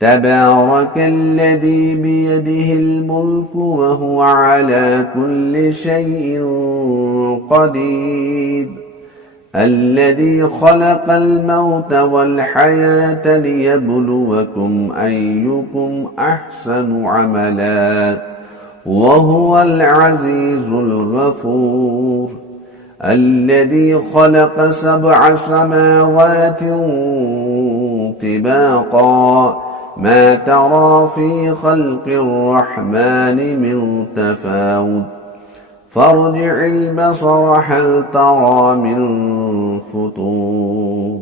تبارك الذي بيده الملك وهو على كل شيء قدير الذي خلق الموت والحياة ليبلوكم أيكم أحسن عملا وهو العزيز الغفور الذي خلق 7 سماوات طباقا ما ترى في خلق الرحمن من تفاوت فارجع البصر هل ترى من فطور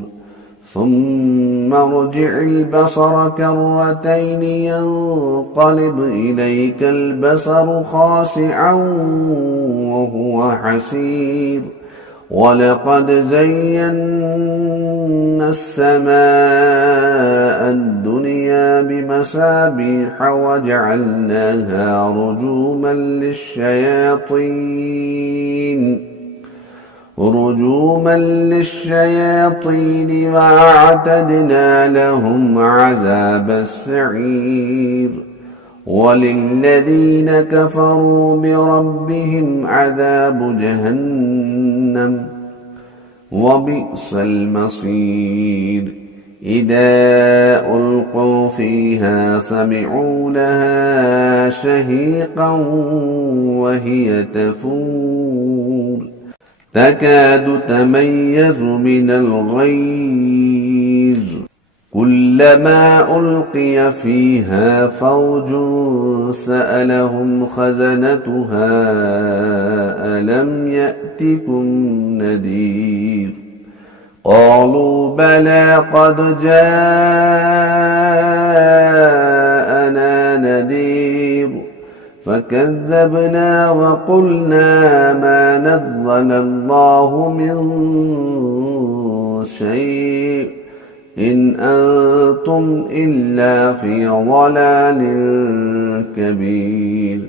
ثم ارجع البصر كرتين ينقلب إليك البصر خاسعا وهو حسير ولقد زينا السماء الدنيا بمصابيح وجعلناها رجوما للشياطين وأعتدنا لهم عذاب السعير وللذين كفروا بربهم عذاب جهنم وبئس المصير إذا ألقوا فيها سمعوا لها شهيقا وهي تفور تكاد تميز من الغيظ كلما ألقي فيها فوج سألهم خزنتها ألم يأتكم نذير قالوا بلى قد جاءنا نذير فكذبنا وقلنا ما نزل الله من شيء إن أنتم إلا في ضلال كبير